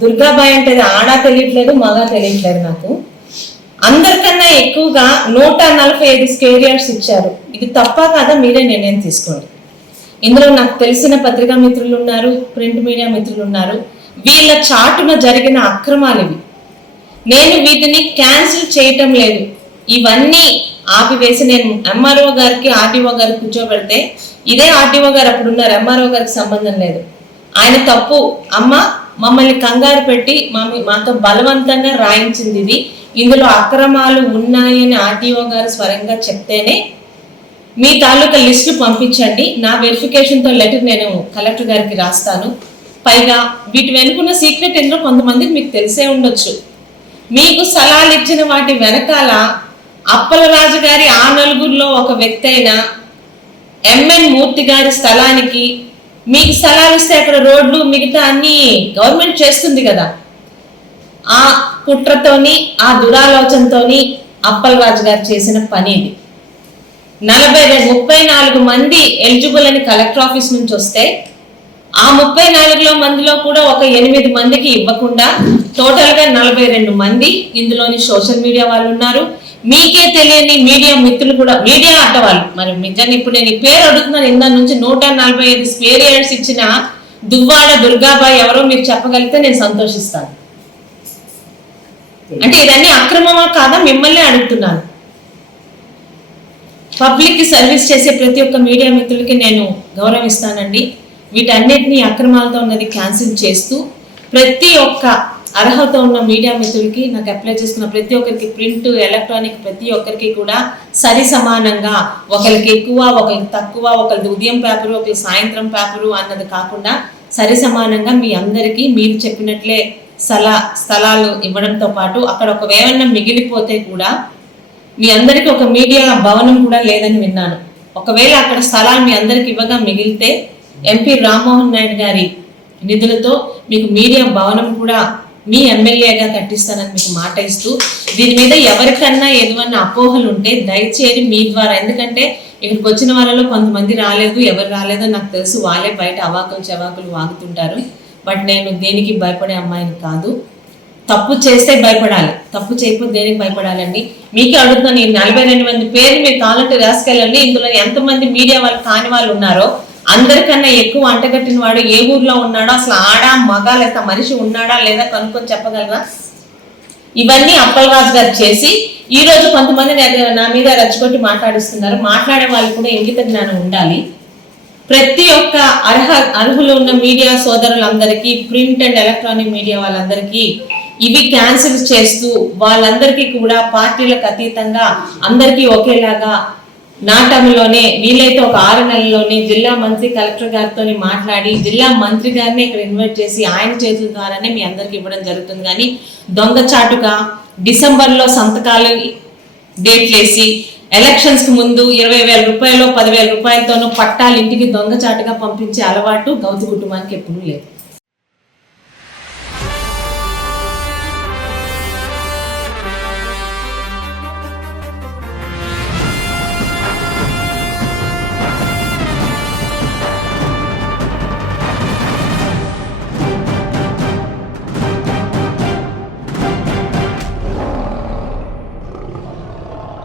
దుర్గాబాయ్ అంటే ఆడా తెలియట్లేదు, మగా తెలియట్లేదు. నాకు అందరికన్నా ఎక్కువగా 145 స్క్వేర్ యార్డ్స్ ఇచ్చారు. ఇది తప్ప కాదా మీరే నిర్ణయం తీసుకోండి. ఇందులో నాకు తెలిసిన పత్రికా మిత్రులు ఉన్నారు, ప్రింట్ మీడియా మిత్రులు ఉన్నారు. వీళ్ళ చాటున జరిగిన అక్రమాలు ఇవి. నేను వీటిని క్యాన్సిల్ చేయటం లేదు. ఇవన్నీ ఆపివేసి నేను ఎంఆర్ఓ గారికి ఆర్టీఓ గారికి కూర్చోబెడితే ఇదే ఆర్టీఓ గారు అప్పుడు ఉన్నారు, ఎంఆర్ఓ గారికి సంబంధం లేదు. ఆయన తప్పు అమ్మ మమ్మల్ని కంగారు పెట్టి మాతో బలవంతంగా రాయించింది ఇది, ఇందులో అక్రమాలు ఉన్నాయని ఆర్టీఓ గారు స్వరంగా చెప్తేనే మీ తాలూకా లిస్టు పంపించండి, నా వెరిఫికేషన్తో లెటర్ నేను కలెక్టర్ గారికి రాస్తాను. పైగా వీటి వెనుకున్న సీక్రెట్ ఏంటో కొంతమందికి మీకు తెలిసే ఉండొచ్చు. మీకు సలహాలు ఇచ్చిన వాటి వెనకాల అప్పలరాజు గారి ఆ నలుగురిలో ఒక వ్యక్తి అయిన ఎంఎన్ మూర్తి గారి స్థలానికి మీకు స్థలాలు ఇస్తే అక్కడ రోడ్లు మిగతా అన్ని గవర్నమెంట్ చేస్తుంది కదా, ఆ కుట్రతోని ఆ దురాలోచనతోని అప్పలరాజు గారు చేసిన పని ఇది. 34 మంది ఎలిజిబుల్ అని కలెక్టర్ ఆఫీస్ నుంచి వస్తే ఆ 34 మందిలో కూడా ఒక 8 మందికి ఇవ్వకుండా టోటల్గా 42 మంది ఇందులోని సోషల్ మీడియా వాళ్ళు ఉన్నారు. మీకే తెలియని మీడియా మిత్రులు కూడా, మీడియా అడ్డవాళ్ళు. మరి నిజంగా ఇప్పుడు నేను ఈ పేరు అడుగుతున్నాను, ఇందా నుంచి 145 స్క్వేర్ యార్డ్స్ ఇచ్చిన దువ్వాడ దుర్గాబాయ్ ఎవరో మీరు చెప్పగలిగితే నేను సంతోషిస్తాను. అంటే ఇదన్నీ అక్రమమా కాదా మిమ్మల్ని అడుగుతున్నాను. పబ్లిక్ కి సర్వీస్ చేసే ప్రతి ఒక్క మీడియా మిత్రులకి నేను గౌరవిస్తానండి. వీటన్నిటిని అక్రమాలతో ఉన్నది క్యాన్సిల్ చేస్తూ ప్రతి ఒక్క అర్హత ఉన్న మీడియా మిత్రులకి, నాకు అప్లై చేసుకున్న ప్రతి ఒక్కరికి, ప్రింట్ ఎలక్ట్రానిక్ ప్రతి ఒక్కరికి కూడా సరి సమానంగా, ఒకరికి ఎక్కువ ఒకరికి తక్కువ, ఒకరికి ఉదయం పేపరు ఒకరికి సాయంత్రం పేపరు అన్నది కాకుండా సరి సమానంగా మీ అందరికీ మీరు చెప్పినట్లే స్థలాలు ఇవ్వడంతో పాటు అక్కడ ఒకవేళ మిగిలిపోతే కూడా మీ అందరికీ ఒక మీడియా భవనం కూడా లేదని విన్నాను. ఒకవేళ అక్కడ స్థలాలు మీ అందరికి ఇవ్వగా మిగిలితే ఎంపీ రామ్మోహన్ నాయుడు గారి నిధులతో మీకు మీడియా భవనం కూడా మీ ఎమ్మెల్యేగా కట్టిస్తానని మీకు మాట ఇస్తూ, దీని మీద ఎవరికన్నా ఏదైనా అపోహలు ఉంటే దయచేసి మీ ద్వారా, ఎందుకంటే ఇక్కడికి వచ్చిన వాళ్ళలో కొంతమంది రాలేదు, ఎవరు రాలేదో నాకు తెలుసు, వాళ్ళే బయట అవాకులు చవాకులు వాగుతుంటారు. బట్ నేను దేనికి భయపడే అమ్మాయిని కాదు. తప్పు చేస్తే భయపడాలి, తప్పు చేయకపోతే దేనికి భయపడాలండి. మీకే అడుగుతున్నాను, ఈ 42 మంది పేర్లు మీరు కావాలంటే రాసుకెళ్ళండి. ఇందులో ఎంతమంది మీడియా వాళ్ళు కాని వాళ్ళు ఉన్నారో అందరికన్నా ఎక్కువ అంటగట్టిన వాడు ఏ ఊర్లో ఉన్నాడో, అసలు ఆడా మగ లేదా మనిషి ఉన్నాడా లేదా కనుక్కొని చెప్పగలరా? ఇవన్నీ అప్పలరాజు గారు చేసి ఈ రోజు కొంతమంది నా మీద రచ్చగొట్టి మాట్లాడిస్తున్నారు. మాట్లాడే వాళ్ళు కూడా ఇంగిత జ్ఞానం ఉండాలి. ప్రతి ఒక్క అర్హులు ఉన్న మీడియా సోదరులందరికీ, ప్రింట్ అండ్ ఎలక్ట్రానిక్ మీడియా వాళ్ళందరికీ ఇవి క్యాన్సిల్ చేస్తూ వాళ్ళందరికీ కూడా పార్టీలకు అతీతంగా అందరికీ ఒకేలాగా నాటంలోనే వీలైతే ఒక 6 నెలల్లోనే జిల్లా మంత్రి కలెక్టర్ గారితో మాట్లాడి జిల్లా మంత్రి గారిని ఇక్కడ ఇన్వైట్ చేసి ఆయన చేతుల ద్వారానే మీ అందరికి ఇవ్వడం జరుగుతుంది. కానీ దొంగచాటుగా డిసెంబర్లో సంతకాలు డేట్లేసి ఎలక్షన్స్ కి ముందు 20,000 రూపాయలు 10,000 రూపాయలతోనూ పట్టాలు ఇంటికి దొంగచాటుగా పంపించే అలవాటు గౌతు కుటుంబానికి ఎప్పుడూ లేదు.